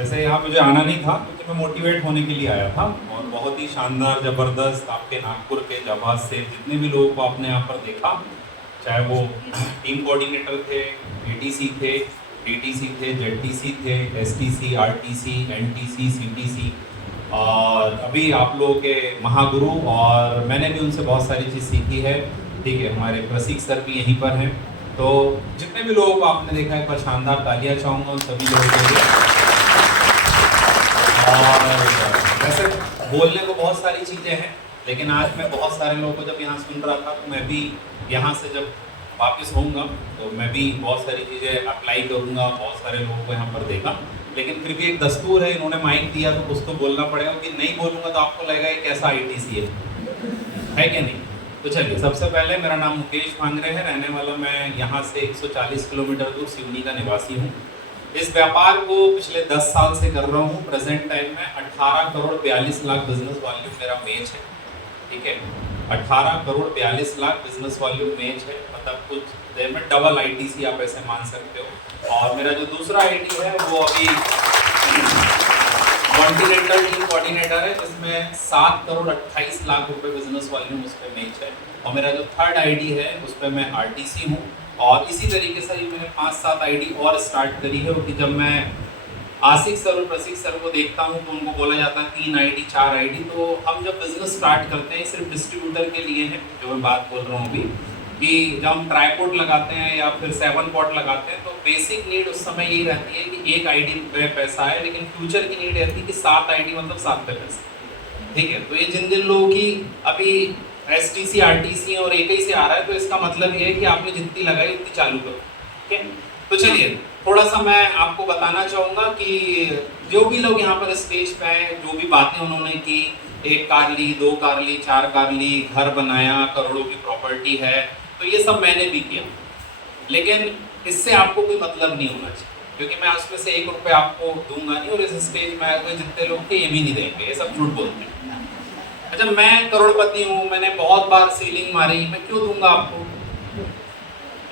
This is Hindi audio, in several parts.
वैसे यहाँ मुझे आना नहीं था क्योंकि मैं मोटिवेट होने के लिए आया था और बहुत ही शानदार ज़बरदस्त आपके नागपुर के जाबाज से जितने भी लोगों को आपने यहाँ पर देखा, चाहे वो टीम कोऑर्डिनेटर थे, एटीसी थे, डीटीसी थे, जेडटीसी थे, एसटीसी, आरटीसी, एनटीसी, सीटीसी और अभी आप लोगों के महागुरु और मैंने भी उनसे बहुत सारी चीज़ सीखी है। ठीक है, हमारे प्रसिक सर भी यहीं पर हैं। तो जितने भी लोगों को आपने देखा है, एक बार शानदार तालियां चाहूँगा उन सभी लोगों के लिए। और वैसे बोलने को बहुत सारी चीज़ें हैं, लेकिन आज मैं बहुत सारे लोगों को जब यहाँ सुन रहा था तो मैं भी यहाँ से जब वापस होऊंगा तो मैं भी बहुत सारी चीज़ें अप्लाई करूँगा, बहुत सारे लोगों को यहाँ पर देखा। लेकिन फिर भी एक दस्तूर है, इन्होंने माइक दिया तो कुछ तो बोलना पड़ेगा, कि नहीं बोलूँगा तो आपको लगेगा ये कैसा आईटीसी है क्या नहीं। तो चलिए, सबसे पहले मेरा नाम मुकेश भांगरे है, रहने वाला मैं यहाँ से 140 किलोमीटर दूर सिवनी का निवासी हूँ। इस व्यापार को पिछले 10 साल से कर रहा हूँ। प्रेजेंट टाइम में 18 करोड़ 42 लाख बिजनेस वॉल्यूम मेरा मेज है। ठीक है, 18 करोड़ 42 लाख बिजनेस वॉल्यूम मेज है, मतलब कुछ देर में डबल आईटीसी आप ऐसे मान सकते हो। और मेरा जो दूसरा आईटी है वो अभी कॉन्टिनेंटल टीम कोऑर्डिनेटर है, जिसमें 7 करोड़ 28 लाख रुपए बिजनेस वॉल्यूम उस पर मेज है। और मेरा जो थर्ड आईडी है उस पर मैं आरटीसी हूँ। और इसी तरीके से मैंने 5-7 आईडी और स्टार्ट करी है, कि जब मैं आशिक सर और प्रसिक सर को देखता हूँ तो उनको बोला जाता है 3 आईडी 4 आईडी। तो हम जब बिजनेस स्टार्ट करते हैं, सिर्फ डिस्ट्रीब्यूटर के लिए है जो मैं बात बोल रहा हूँ अभी, कि जब हम ट्राईपोर्ट लगाते हैं या फिर 7 पॉट लगाते हैं तो बेसिक नीड उस समय यही रहती है कि एक आईडी पे पैसा है, लेकिन फ्यूचर की नीड रहती है कि 7 आईडी मतलब 7 पे पैसा। ठीक है, तो ये जिन जिन लोगों की अभी एसटीसी आरटीसी और एक ही से आ रहा है, तो इसका मतलब ये है कि आपने जितनी लगाई उतनी चालू करो। ठीक है, तो चलिए थोड़ा सा मैं आपको बताना चाहूँगा कि जो भी लोग यहाँ पर स्टेज पे हैं, जो भी बातें उन्होंने की, 1 कार ली, 2 कार ली, 4 कार ली, घर बनाया, करोड़ों की प्रॉपर्टी है, तो ये सब मैंने भी किया। लेकिन इससे आपको कोई मतलब नहीं होना चाहिए, क्योंकि मैं उसमें से 1 रुपये आपको दूंगा नहीं, और इस स्टेज में आए हुए जितने लोग थे ये भी नहीं देंगे, ये सब झूठ बोलते हैं। अच्छा, मैं करोड़पति हूँ, मैंने बहुत बार सीलिंग मारी, मैं क्यों दूंगा आपको?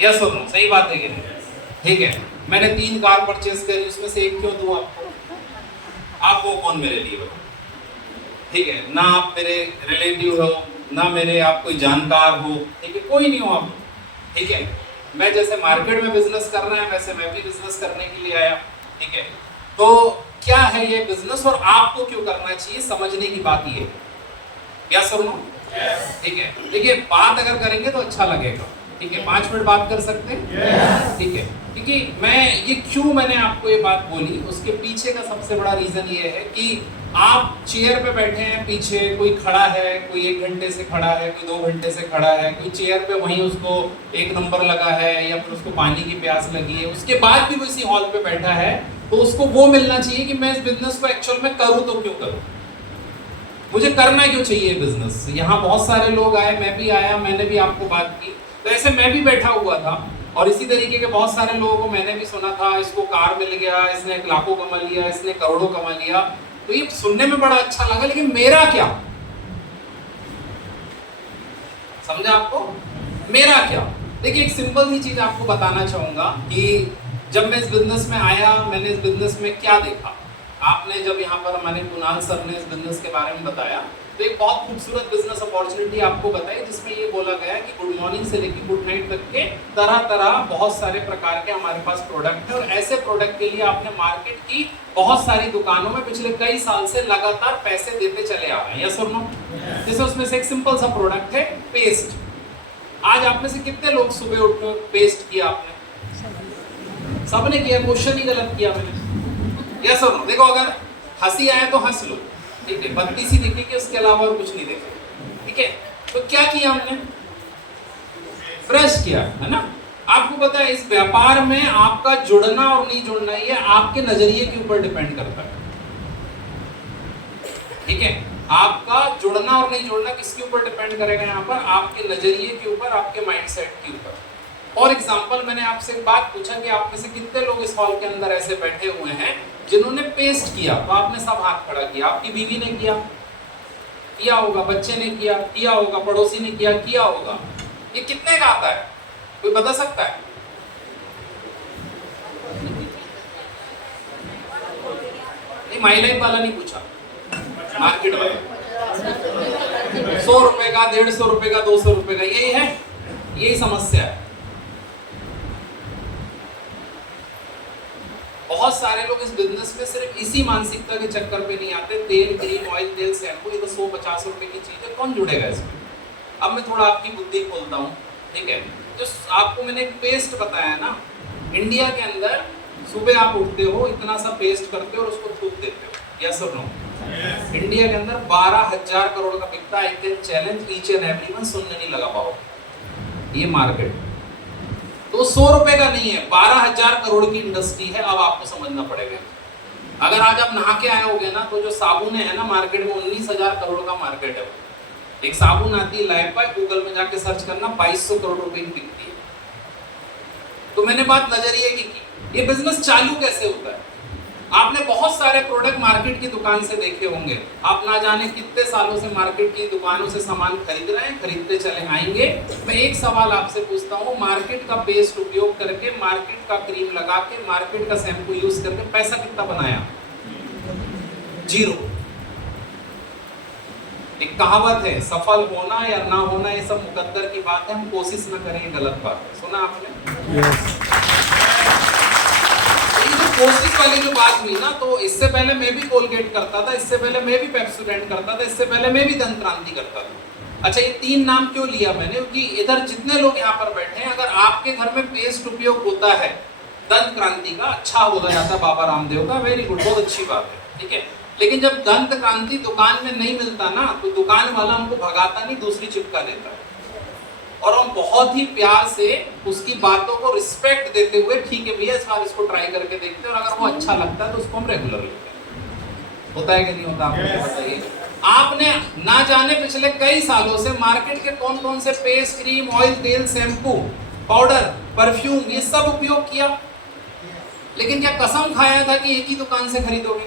यस और नो, सही बात है कि नहीं? ठीक है, मैंने 3 कार परचेस करी, उसमें से 1 क्यों दूं आपको? आप वो कौन मेरे लिए बताओ? ठीक है, ना आप मेरे रिलेटिव हो, ना मेरे आप कोई जानकार हो, ठीक है, कोई नहीं हो आप। ठीक है, मैं जैसे मार्केट में बिजनेस कर रहा है वैसे मैं भी बिजनेस करने के लिए आया। ठीक है, तो क्या है ये बिजनेस और आपको क्यों करना चाहिए, समझने की बात ये है। क्या सुनो? ठीक है, देखिए बात अगर करेंगे तो अच्छा लगेगा। ठीक है, 5 मिनट बात कर सकते हैं? ठीक है, क्योंकि मैं ये क्यों मैंने आपको ये बात बोली, उसके पीछे का सबसे बड़ा रीजन ये है कि आप चेयर पे बैठे हैं, पीछे कोई खड़ा है, कोई 1 घंटे से खड़ा है, कोई 2 घंटे से खड़ा है, कोई चेयर पे वहीं उसको 1 नंबर लगा है या फिर उसको पानी की प्यास लगी है, उसके बाद भी वो इसी हॉल पे बैठा है, तो उसको वो मिलना चाहिए कि मैं इस बिजनेस को एक्चुअल में करूँ तो क्यों करूँ, मुझे करना क्यों चाहिए बिजनेस। यहाँ बहुत सारे लोग आए, मैं भी आया, मैंने भी आपको बात की, तो ऐसे मैं भी बैठा हुआ था और इसी तरीके के बहुत सारे लोगों को मैंने भी सुना था, इसको कार मिल गया, इसने लाखों कमा लिया, इसने करोड़ों कमा लिया, तो ये सुनने में बड़ा अच्छा लगा, लेकिन मेरा क्या, समझा आपको? मेरा क्या? देखिए एक सिंपल सी चीज आपको बताना चाहूंगा कि जब मैं इस बिजनेस में आया, मैंने इस बिजनेस में क्या देखा। आपने जब यहाँ पर हमारे कुणाल सर ने इस बिजनेस के बारे में बताया, तो एक बहुत खूबसूरत बिजनेस अपॉर्चुनिटी आपको बताई, जिसमें ये बोला गया कि गुड मॉर्निंग से लेकर गुड नाइट तक के तरह तरह बहुत सारे प्रकार के हमारे पास प्रोडक्ट है, और ऐसे प्रोडक्ट के लिए आपने मार्केट की बहुत सारी दुकानों में पिछले कई साल से लगातार पैसे देते चले आ रहे हैं। यस और नो? जैसे उसमें से एक सिंपल सा प्रोडक्ट है पेस्ट। आज आप में से कितने लोग सुबह उठ कर पेस्ट किया आपने? सबने किया, क्वेश्चन ही गलत किया मैंने। यस और नो? देखो, अगर हंसी आए तो हंस लो, ठीक है, बत्ती सी दिखेगी, उसके अलावा और कुछ नहीं देखेगा। ठीक है, तो क्या किया हमने? फ्रेश किया, है ना? आपको पता है इस व्यापार में आपका जुड़ना और नहीं जुड़ना ये आपके नजरिए के ऊपर डिपेंड करता है। ठीक है, आपका जुड़ना और नहीं जुड़ना किसके ऊपर डिपेंड करेगा? यहाँ पर आपके नजरिए के ऊपर, आपके माइंडसेट के ऊपर। फॉर एग्जाम्पल, मैंने आपसे एक बात पूछा कि आप में से कितने लोग इस हॉल के अंदर ऐसे बैठे हुए हैं जिन्होंने पेस्ट किया, तो आपने सब हाथ खड़ा किया। आपकी बीवी ने किया होगा, बच्चे ने किया होगा, पड़ोसी ने किया होगा। ये कितने का आता है, कोई बता सकता है? नहीं, माई लाइफ वाला नहीं पूछा, मार्केट वाला। 100 रुपए का, 150 रुपए का, 200 रुपए का, यही है, यही समस्या है। बहुत सारे लोग इस बिजनेस में सिर्फ इसी मानसिकता के चक्कर पे नहीं आते, तेल, क्रीम, ऑयल, तेल, शैम्पू, ये तो 100-50 रुपए की चीज है, कौन जुड़ेगा इसमें। अब मैं थोड़ा आपकी बुद्धि खोलता हूँ, ठीक है। जो आपको मैंने एक पेस्ट बताया ना, इंडिया के अंदर सुबह आप उठते हो, इतना सा पेस्ट करते हो और उसको थूक देते हो, यस और नो? इंडिया के अंदर 12,000 करोड़ का बिकता है। I can challenge each and everyone, सुनने नहीं लगा पाओ ये मार्केट। तो 100 रुपए का नहीं है, 12,000 करोड़ की इंडस्ट्री है। अब आपको समझना पड़ेगा, अगर आज आप नहा के आए होगे ना, तो जो साबुन है ना मार्केट में 19,000 करोड़ का मार्केट है। एक साबुन आती है लाइफबॉय, गूगल में जाके सर्च करना, 2200 करोड़ रुपए की बिकती है। तो मैंने बात नजरिए की, ये बिजनेस चालू कैसे होता है। आपने बहुत सारे प्रोडक्ट मार्केट की दुकान से देखे होंगे, आप ना जाने कितने सालों से मार्केट की दुकानों से सामान खरीद रहे हैं, खरीदते चले आएंगे। मैं एक सवाल आपसे पूछता हूँ, मार्केट का पेस्ट उपयोग करके, मार्केट का क्रीम लगा के, मार्केट का शैम्पू यूज करके पैसा कितना बनाया? 0। एक कहावत है, सफल होना या ना होना ये सब मुकद्दर की बात है, हम कोशिश न करें, गलत बात है। सुना आपने? ये जो कोशिश वाली जो बात हुई ना, तो इससे पहले मैं भी कोलगेट करता था, इससे पहले मैं भी पेप्सोडेंट करता था, इससे पहले मैं भी दंत क्रांति करता था। अच्छा, ये 3 नाम क्यों लिया मैंने? क्योंकि इधर जितने लोग यहाँ पर बैठे हैं, अगर आपके घर में पेस्ट उपयोग होता है दंत क्रांति का, अच्छा बोला जाता है बाबा रामदेव का, वेरी गुड, बहुत अच्छी बात है, ठीक है। लेकिन जब दंत क्रांति दुकान में नहीं मिलता ना, तो दुकान वाला हमको भगाता नहीं, दूसरी चिपका देता है, और हम बहुत ही प्यार से उसकी बातों को रिस्पेक्ट देते हुए, ठीक है भैया इस बार इसको ट्राई करके देखते हैं, और अगर वो अच्छा लगता है तो उसको हम रेगुलर लेते हैं। होता है कि नहीं होता, आप मुझे बताइए। आपने ना जाने पिछले कई सालों से मार्केट के कौन कौन से पेस्ट, क्रीम, ऑयल, तेल, शैम्पू, पाउडर, परफ्यूम, ये सब उपयोग किया, लेकिन क्या कसम खाया था कि एक ही दुकान से खरीदोगे?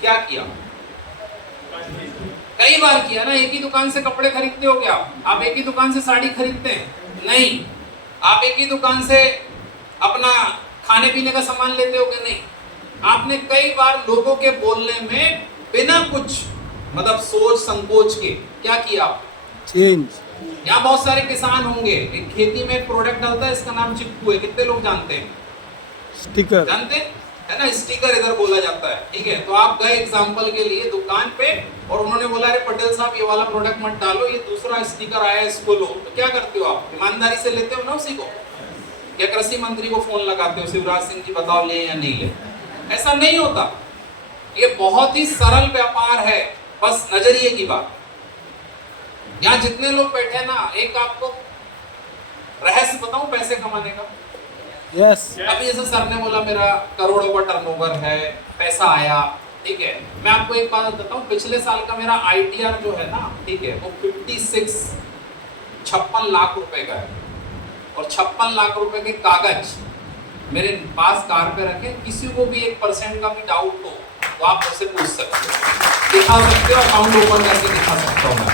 क्या किया? कई बार किया ना। एक ही दुकान से कपड़े खरीदते हो क्या आप? एक ही दुकान से साड़ी खरीदते हैं? नहीं। आप एक ही दुकान से अपना खाने पीने का सामान लेते हो क्या? नहीं। आपने कई बार लोगों के बोलने में बिना कुछ मतलब सोच संकोच के क्या किया? चेंज। यहाँ बहुत सारे किसान होंगे, एक खेती में एक प्रोडक्ट डलता है, इसका नाम चिपकू है, कितने लोग जानते हैं? स्टिकर जानते हैं है ना, स्टिकर इधर बोला जाता है, ठीक है। तो आप गए एग्जांपल के लिए दुकान पे और उन्होंने बोला अरे पटेल साहब ये वाला प्रोडक्ट मत डालो, ये दूसरा स्टिकर आया है इसको लो, तो क्या करते हो आप? ईमानदारी से लेते हो ना उसी को? या कृषि मंत्री को फोन लगाते हो, शिवराज सिंह जी बताओ ले या नहीं ले? ऐसा नहीं होता। ये बहुत ही सरल व्यापार है, बस नजरिए की बात। यहाँ जितने लोग बैठे हैं ना, एक आपको रहस्य बताऊं पैसे कमाने का। यस। अभी जैसे सर ने बोला मेरा करोड़ों का टर्नओवर है, पैसा आया, ठीक है। मैं आपको एक बात बताता हूँ, पिछले साल का मेरा ITR जो है ना, ठीक है, वो 56 लाख रुपए का है, और 56 लाख रुपए के कागज मेरे पास कार पे रखे। किसी को भी 1% का भी डाउट हो तो आप मुझसे पूछ सकते हो, दिखा सकते हो, अकाउंट ओपन करके दिखा सकता हूँ मैं।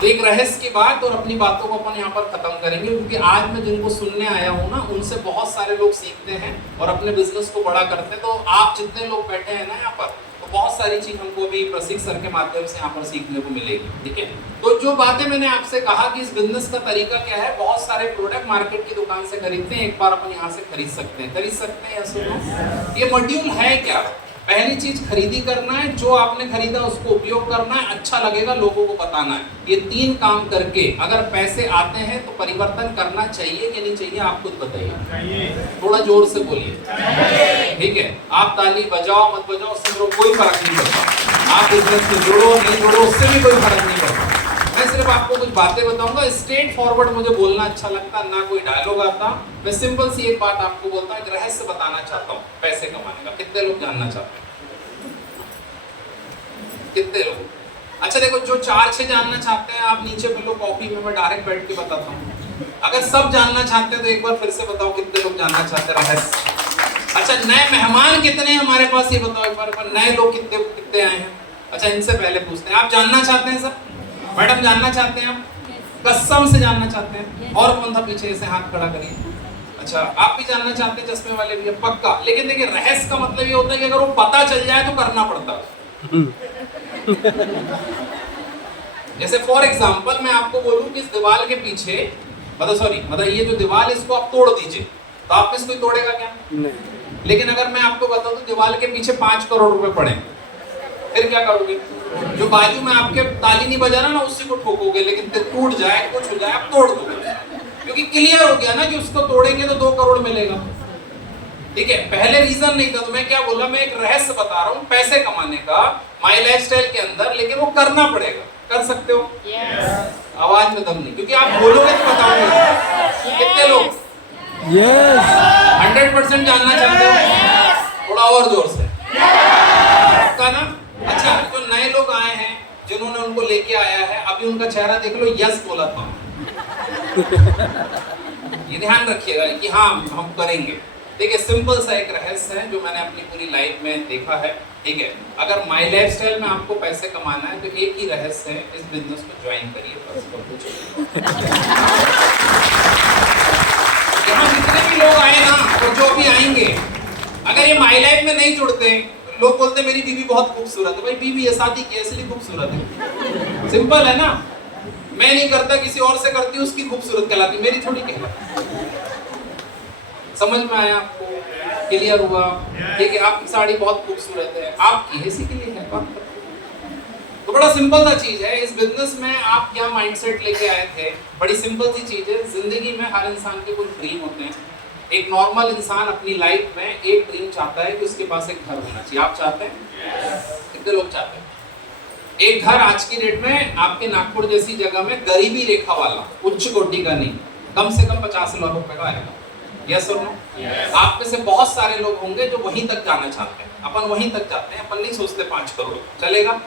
तो एक रहस्य की बात, और अपनी बातों को अपन यहाँ पर खत्म करेंगे, क्योंकि आज मैं जिनको सुनने आया हूँ ना, उनसे बहुत सारे लोग सीखते हैं और अपने बिजनेस को बड़ा करते हैं। तो आप जितने लोग बैठे हैं ना यहाँ पर, तो बहुत सारी चीज हमको भी प्रशिक्षण सर के माध्यम से यहाँ पर सीखने को मिलेगी, ठीक है। तो जो बातें मैंने आपसे कहा कि इस बिजनेस का तरीका क्या है, बहुत सारे प्रोडक्ट मार्केट की दुकान से खरीदते हैं, एक बार अपन यहाँ से खरीद सकते हैं या सुनो। ये मॉड्यूल है क्या? पहली चीज खरीदी करना है, जो आपने खरीदा उसको उपयोग करना है, अच्छा लगेगा लोगों को बताना है। ये 3 काम करके अगर पैसे आते हैं तो परिवर्तन करना चाहिए कि नहीं चाहिए, आप खुद बताइए, थोड़ा जोर से बोलिए, ठीक है। आप ताली बजाओ मत बजाओ, उससे कोई फर्क नहीं पड़ता। आप बिजनेस में जोड़ो नहीं जोड़ो, उससे भी कोई फर्क नहीं पड़ता। मैं सिर्फ आपको कुछ बातें बताऊंगा, स्ट्रेट फॉरवर्ड मुझे बोलना अच्छा लगता, ना कोई डायलॉग आता। मैं सिंपल सी एक बात आपको बोलता हूँ, एक रहस्य बताना चाहता हूँ पैसे कमाने का। कितने लोग जानना चाहते हैं? कितने लोग? अच्छा देखो, जो 4-6 जानना चाहते हैं आप नीचे मिलो कॉफी में, मैं डायरेक्ट बैठ के बताता हूँ। अगर सब जानना चाहते हैं तो एक बार फिर से बताओ कितने लोग जानना चाहते हैं रहस्य। अच्छा, नए मेहमान कितने हैं हमारे पास, ये बताओ एक बार। नए लोग कितने आए हैं? अच्छा, इनसे पहले पूछते हैं, आप जानना चाहते हैं सर? मैडम जानना चाहते हैं आप? कसम से जानना चाहते हैं? और कौन था पीछे से हाथ खड़ा करिए। अच्छा, आप भी जानना चाहते हैं चश्मे वाले भी? पक्का। लेकिन देखिए, रहस्य का मतलब ये होता है कि अगर वो पता चल जाए तो करना पड़ता है। जैसे फॉर एग्जांपल मैं आपको बोलूं कि इस दीवार के पीछे मतलब ये जो दीवार इसको आप तोड़ दीजिए, तो आप इसको तोड़ेगा क्या? नहीं। लेकिन अगर मैं आपको बता दूं दीवार के पीछे 5 करोड़ रुपए पड़े, फिर क्या करोगे? जो बाजू में आपके ताली नहीं बजा रहा ना, उसी को ठोकोगे, लेकिन टूट जाए कुछ हो जाए आप तोड़ दोगे, क्योंकि क्लियर हो गया ना कि उसको तोड़ेंगे तो 2 करोड़ मिलेगा। ठीक है, पहले रीजन नहीं था, तो मैं क्या बोला, मैं एक रहस्य बता रहा हूँ पैसे कमाने का माई लाइफस्टाइल के अंदर, लेकिन वो करना पड़ेगा। कर सकते हो? yes. आवाज में दम नहीं, क्योंकि आप बोलोगे तो बताऊंगा। yes. कितने लोग यस 100% जानना चाहते हो? yes. थोड़ा और जोर से का ना। अच्छा, जो नए लोग आए हैं जिन्होंने उनको लेके आया है, अभी उनका चेहरा देख लो, यस बोला था। ये ध्यान रखिएगा कि हाँ हम करेंगे। देखिए, सिंपल सा एक रहस्य है जो मैंने अपनी पूरी लाइफ में देखा है। ठीक है, अगर माई लाइफस्टाइल में आपको पैसे कमाना है तो एक ही रहस्य है, इस बिजनेस को ज्वाइन करिए बस, और कुछ। यहाँ जितने भी लोग आए ना और जो भी आएंगे, अगर ये माई लाइफ में नहीं जुड़ते, लोग बोलते मेरी बीवी बहुत खूबसूरत है। भाई बीवी ये शादी की इसलिए खूबसूरत है, सिंपल है ना। मैं नहीं करता, किसी और से करती, उसकी खूबसूरत कहलाती, मेरी थोड़ी कहलाती। समझ में आया आपको? क्लियर हुआ? ठीक है, आपकी साड़ी बहुत खूबसूरत है, आपकी इसी के लिए है बात। तो बड़ा सिंपल सा चीज है। इस बिजनेस में आप क्या माइंडसेट लेके आए थे? बड़ी सिंपल सी चीज है। जिंदगी में हर इंसान के कुछ ड्रीम होते हैं। एक नॉर्मल इंसान अपनी लाइफ में एक ड्रीम चाहता है कि उसके पास एक घर होना चाहिए। आप चाहते हैं? कितने लोग चाहते हैं? एक घर आज की डेट में आपके नागपुर जैसी जगह में गरीबी रेखा वाला, उच्च कोटि का नहीं, कम से कम 50 लाख रुपए का आएगा। यस और नो? आप में से बहुत सारे लोग होंगे जो वहीं तक जाना चाहते हैं। अपन वहीं तक जाते हैं, अपन नहीं सोचते 5 करोड़ चलेगा।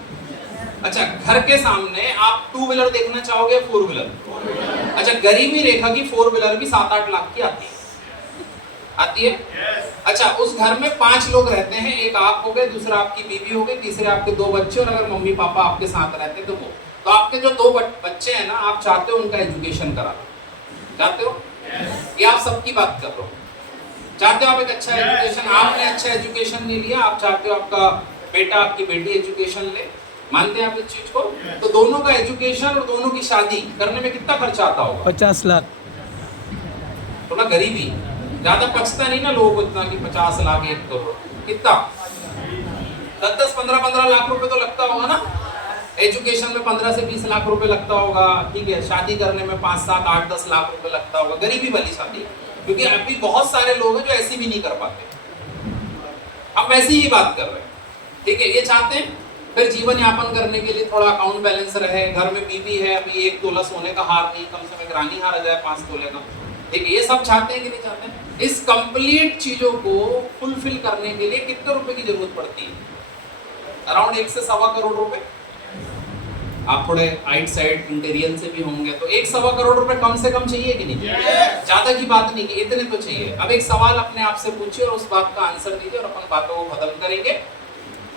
अच्छा, घर के सामने आप 2 व्हीलर देखना चाहोगे, 4 व्हीलर? अच्छा, गरीबी रेखा की 4 व्हीलर भी 7-8 लाख की आती है। अच्छा, उस घर में 5 लोग रहते हैं, एक आप हो गए, दूसरा आपकी बीवी हो गई, तीसरे आपके 2 बच्चे, और अगर मम्मी पापा आपके साथ रहते तो वो। तो आपके जो 2 बच्चे हैं ना, आप चाहते हो उनका एजुकेशन कराना, चाहते हो? ये आप सबकी बात कर रहे हो। चाहते हो आप एक अच्छा एजुकेशन, आपने अच्छा एजुकेशन नहीं लिया, आप चाहते हो आपका बेटा आपकी बेटी एजुकेशन ले। मानते हैं आप इस चीज को? तो दोनों का एजुकेशन और दोनों की शादी करने में कितना खर्चा आता होगा? 50 लाख। थोड़ा गरीबी ज्यादा पचता नहीं ना लोगों को इतना कि 50 लाख 1 करोड़, कितना 10-10, 15-15 लाख रुपए तो लगता होगा ना। एजुकेशन में 15 से 20 लाख रुपए लगता होगा। ठीक है, शादी करने में 5, 7, 8, 10 लाख रुपए लगता होगा, गरीबी वाली शादी। क्योंकि अभी बहुत सारे लोग हैं जो ऐसी भी नहीं कर पाते। हम वैसी ही बात कर रहे हैं। ठीक है, ये चाहते हैं फिर जीवन यापन करने के लिए थोड़ा अकाउंट बैलेंस रहे, घर में बीवी है, अभी 1 तोला सोने का हार नहीं, कम से कम एक रानी हार आ जाए 5 तोले का। ठीक है, ये सब चाहते हैं कि नहीं चाहते हैं? इस कंप्लीट चीजों को फुलफिल करने के लिए कितने रुपए की जरूरत पड़ती है? अराउंड 1 से 1.25 करोड़ रुपए। आप थोड़े आइट साइड इंटीरियर से भी होंगे तो 1-1.25 करोड़ रुपए कम से कम चाहिए कि नहीं? ज्यादा की बात नहीं कि इतने तो चाहिए। अब एक सवाल अपने आप से पूछिए और उस बात का आंसर दीजिए, और अपन बातों को खत्म करेंगे।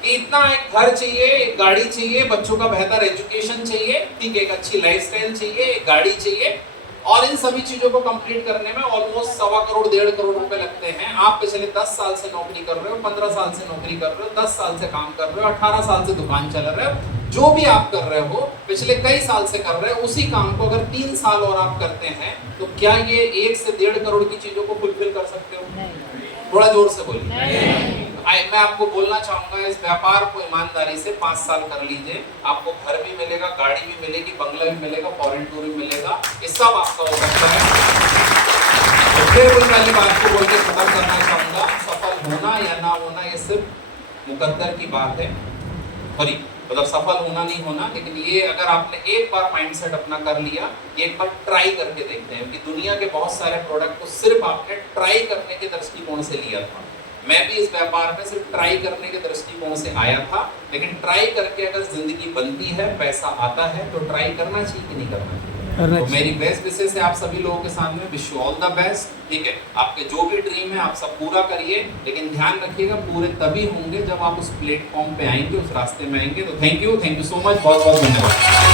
कि इतना एक घर चाहिए, एक गाड़ी चाहिए, बच्चों का बेहतर एजुकेशन चाहिए, ठीक है, एक अच्छी लाइफस्टाइल चाहिए, एक गाड़ी चाहिए, और इन सभी चीजों को कंप्लीट करने में ऑलमोस्ट 1.25 करोड़ 1.5 करोड़ रुपए लगते हैं। आप पिछले 10 साल से नौकरी कर रहे हो, 15 साल से नौकरी कर रहे हो, 10 साल से काम कर रहे हो, 18 साल से दुकान चला रहे हो, जो भी आप कर रहे हो पिछले कई साल से कर रहे हो, उसी काम को अगर 3 साल और आप करते हैं तो क्या ये 1 से 1.5 करोड़ की चीजों को फुलफिल कर सकते हो? थोड़ा जोर से बोलिए। मैं आपको बोलना चाहूंगा, इस व्यापार को ईमानदारी से 5 साल कर लीजिए, आपको घर भी मिलेगा, गाड़ी भी मिलेगी, बंगला भी मिलेगा, फॉरेन टूर भी मिलेगा, ये सब आपका हो सकता है। तो फिर वही वाली बात को बोल के खत्म करना चाहूंगा, सफल होना या ना होना ये सिर्फ मुकद्दर की बात है, सॉरी मतलब सफल होना नहीं होना, लेकिन ये अगर आपने एक बार माइंडसेट अपना कर लिया, एक बार ट्राई करके देखते हैं कि दुनिया के बहुत सारे प्रोडक्ट को सिर्फ आपने ट्राई करने के दृष्टिकोण से लिया था। मैं भी इस व्यापार में सिर्फ ट्राई करने के दृष्टिकोण से आया था, लेकिन ट्राई करके अगर जिंदगी बनती है, पैसा आता है, तो ट्राई करना चाहिए कि नहीं करना चाहिए? तो मेरी बेस्ट विशेष है आप सभी लोगों के सामने, wish you all the best. ठीक है, आपके जो भी ड्रीम है आप सब पूरा करिए, लेकिन ध्यान रखिएगा पूरे तभी होंगे जब आप उस प्लेटफॉर्म पे आएंगे, उस रास्ते में आएंगे। तो थैंक यू सो मच, बहुत बहुत धन्यवाद।